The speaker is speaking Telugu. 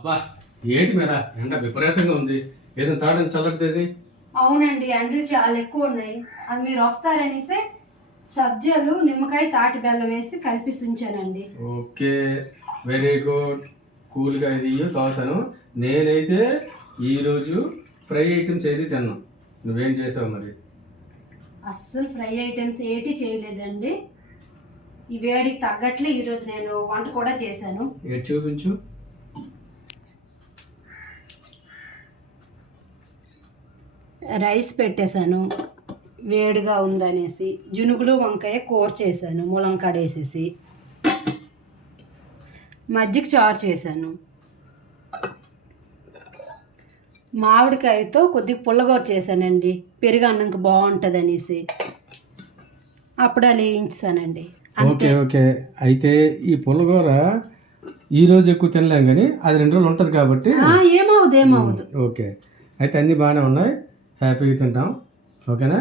అబ్బా ఏంటి మేరా ఎండ విపరీతంగా ఉంది. ఏదో తాడని చల్లటిది. అవునండి, ఎండలు చాలా ఎక్కువ ఉన్నాయి. అది మీరు వస్తారనేసే సబ్జీలు నిమ్మకాయ తాటి బెల్లం వేసి కలిపి ఉంచానండి. Okay, very good. కూల్గా ఇది తాగుతాను. నేనైతే ఈరోజు ఫ్రై ఐటమ్స్ ఏది తిన్నాను. నువ్వేం చేసావు మరి? అస్సలు ఫ్రై ఐటమ్స్ ఏటి చేయలేదండి. ఈ వేడికి తగ్గట్లే ఈరోజు నేను వంట కూడా చేశాను. ఏది చూపించు. రైస్ పెట్టేశాను, వేడిగా ఉందనేసి. జునుగులు వంకాయ కూర చేశాను, ములంకాడ వేసేసి. మజ్జిగ చారు చేశాను. మామిడికాయతో కొద్దిగా పుల్లగూర చేశానండి, పెరుగు అన్నంకి బాగుంటుంది అనేసి. అప్పుడాలు వేయించానండి. Okay okay. అయితే ఈ పుల్లగూర ఈరోజు ఎక్కువ తినలేం, కానీ అది 2 రోజులు ఉంటుంది కాబట్టి ఏమవుదు. ఓకే. అయితే అన్నీ బాగానే ఉన్నాయి, హ్యాపీగా తింటాం. ఓకేనా?